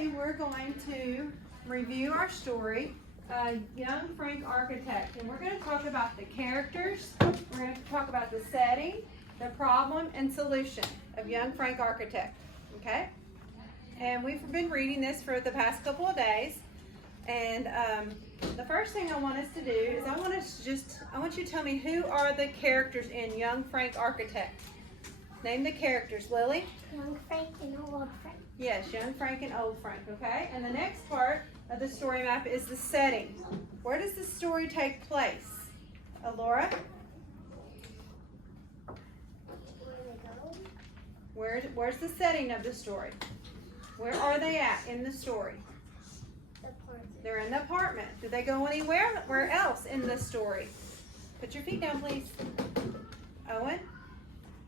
Today we're going to review our story, Young Frank Architect, and we're going to talk about the characters, we're going to talk about the setting, the problem, and solution of Young Frank Architect, okay? And we've been reading this for the past couple of days, and the first thing I want us to do is I want you to tell me who are the characters in Young Frank Architect. Name the characters, Lily. Young Frank and Old Frank. Yes, Young Frank and Old Frank, okay? And the next part of the story map is the setting. Where does the story take place? Alora? Where's the setting of the story? Where are they at in the story? They're in the apartment. Do they go anywhere? Where else in the story? Put your feet down, please. Owen?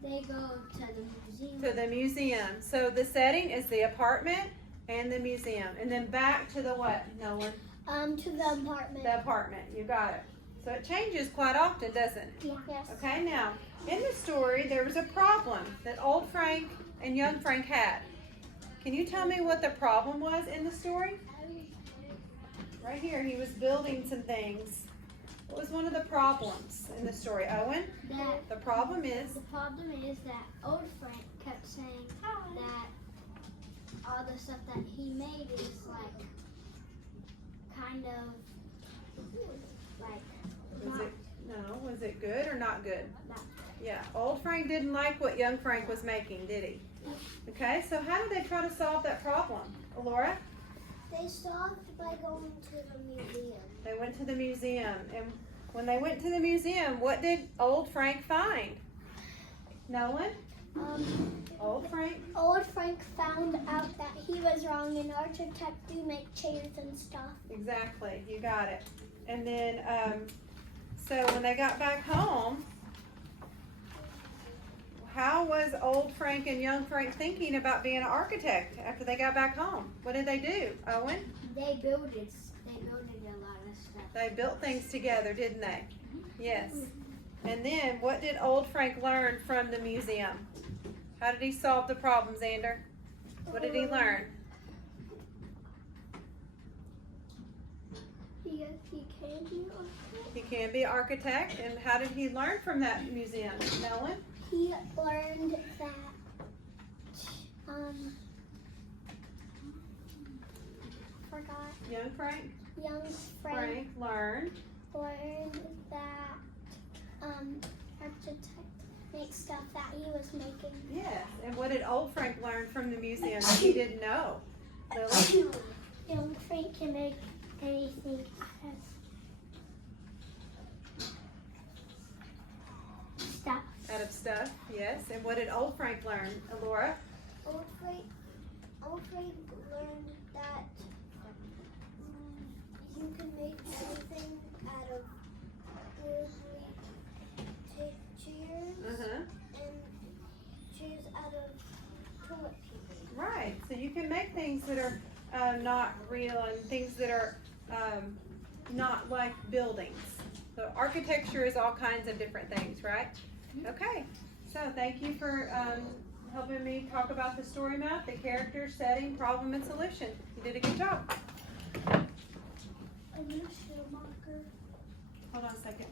They go to the museum. To the museum. So the setting is the apartment and the museum. And then back to the what, Nolan? To the apartment. The apartment. You got it. So it changes quite often, doesn't it? Yeah. Yes. Okay, now, in the story, there was a problem that Old Frank and Young Frank had. Can you tell me what the problem was in the story? Right here, he was building some things. What was one of the problems in the story, Owen? The problem is that Old Frank kept saying that all the stuff that he made is like kind of like was it good or not good? Not Yeah, Old Frank didn't like what Young Frank was making, did he? Okay, so how did they try to solve that problem? Alora? They solved by going to the museum. They went to the museum, and when they went to the museum, what did Old Frank find? Nolan? Old Frank Found out that he was wrong and architects do make chairs and stuff. Exactly, you got it. And then, so when they got back home, how was Old Frank and Young Frank thinking about being an architect after they got back home? What did they do, Owen? They built a lot of stuff. They built things together, didn't they? Yes. And then what did Old Frank learn from the museum? How did he solve the problem, Xander? What did he learn? He can be an architect. He can be an architect. And how did he learn from that museum, Nolan? He learned that Young Frank learned that architect makes stuff that he was making. Yes. And what did Old Frank learn from the museum that he didn't know? Lily? Young Frank can make anything Out of stuff, yes. And what did Old Frank learn, Alora? Old Frank learned that you can make anything out of chairs and chairs out of toilet paper. Right. So you can make things that are not real and things that are not like buildings. So architecture is all kinds of different things, right? Okay. So thank you for helping me talk about the story map, the character, setting, problem, and solution. You did a good job. A new marker. Hold on a second.